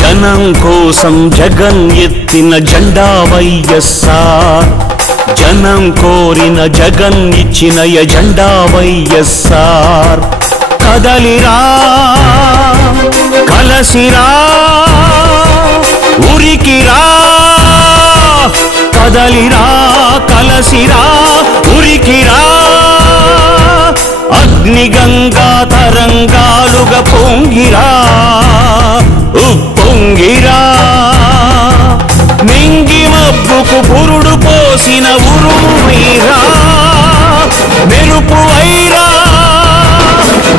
జనం కోసం జగన్ ఎత్తిన జెండా వైఎస్ఆర్, జనం కోరిన జగన్ ఇచ్చిన ఎజెండా వైఎస్ఆర్. కదలిరా కలసిరా ఉరికిరా, కదలిరా కలసిరా ఉరికిరా, అగ్నిగంగా తరంగాలుగా పొంగిరా ఉప్పొంగిరా, మింగి మబ్బుకు పురుడు పోసిన ఉరుమురా మెరుపు వైరా,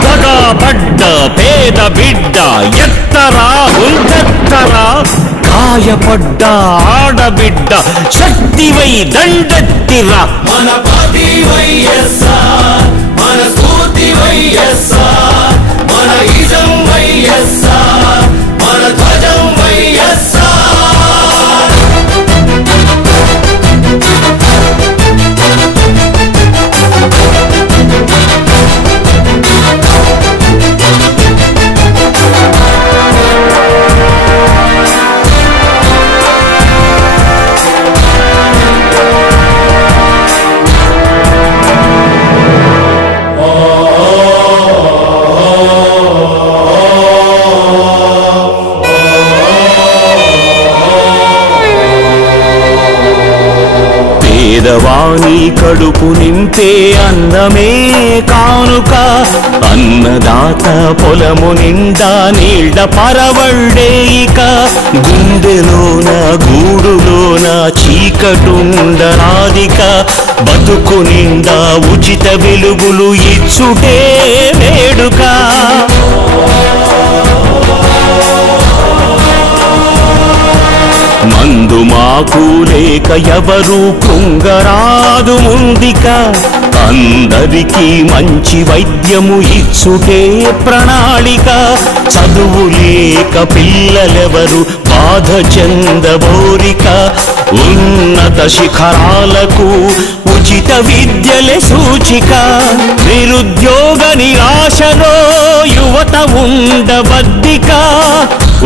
దగా పడ్డ పేద బిడ్డ ఎత్తరా ఉంచెత్తరా, గాయపడ్డ ఆడబిడ్డ శక్తివై దండెత్తిరా. మన పార్టీ వైఎస్ఆర్, మన స్ఫూర్తి వైఎస్ఆర్, మన ఇజం వైఎస్ఆర్, మన ధ్వజం వైఎస్ఆర్. పేదవాణి కడుపు నింపే అన్నమే కానుక, అన్నదాత పొలము నిండా నీళ్ల పరవళ్ళే ఇక, గుండెలోన గూడులోన చీకటుండరాదిక, బతుకు నిండా ఉచిత వెలుగులు ఇచ్చుటే వేడుక. మందు మాకు లేక ఎవరు కృంగరాదు ముందిక, అందరికీ మంచి వైద్యము ఇచ్చుటే ప్రణాళిక, చదువు లేక పిల్లలెవరు బాధ చెందబోరిక, ఉన్నత శిఖరాలకు ఉచిత విద్యలే సూచిక, నిరుద్యోగ నిరాశలో యువత ఉండబద్దిక,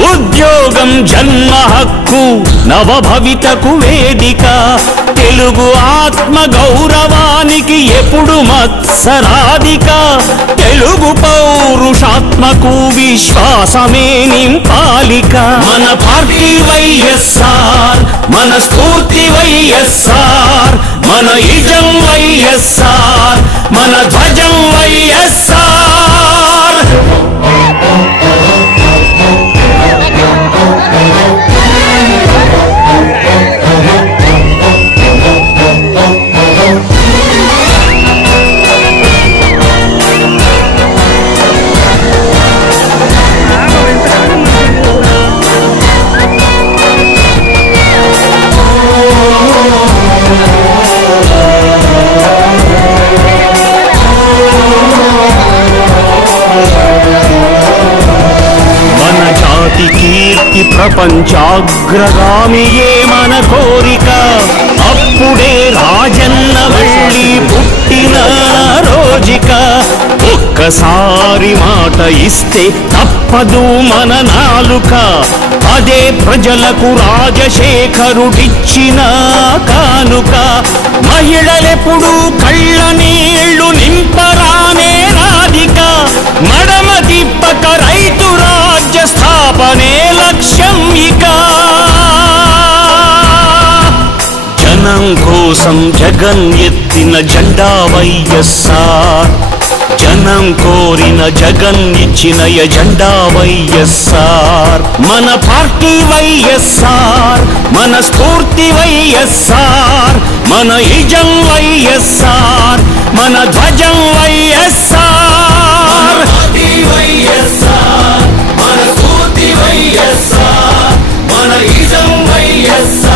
ఉద్యోగం జన్మ హక్కు నవభవితకు వేదిక, తెలుగు ఆత్మ గౌరవానికి ఎప్పుడు మత్సరాధిక, తెలుగు పౌరుషాత్మకు విశ్వాసమే నింపాలిక. మన పార్టీ వైఎస్ఆర్, మన స్ఫూర్తి వైఎస్ఆర్, మన ఇజం వైఎస్ఆర్, మన ధ్వజం వైఎస్ఆర్. కీర్తి ప్రపంచాగ్రగామియే మన కోరిక, అప్పుడే రాజన్న మళ్ళీ పుట్టిన రోజిక, ఒక్కసారి మాట ఇస్తే తప్పదు మన నాలుక, అదే ప్రజలకు రాజశేఖరుడిచ్చిన కానుక, మహిళలెప్పుడు కళ్ళ నీళ్లు నింపరానే రాధిక, మడమ తిప్పక రైతు రాజ్య స్థాపనే లక్ష్యం ఇక. జనం కోసం జగన్ ఎత్తిన జెండా వైఎస్ఆర్, జనం కోరిన జగన్ ఇచ్చిన ఎజెండా వైఎస్ఆర్. మన పార్టీ వైఎస్ఆర్, మన స్ఫూర్తి వైఎస్ఆర్, మన ఇజం వైఎస్ఆర్, మన ధ్వజం వైఎస్ఆర్. మన స్ఫూర్తి వైఎస్ఆర్, మన ఇజం వైఎస్ఆర్.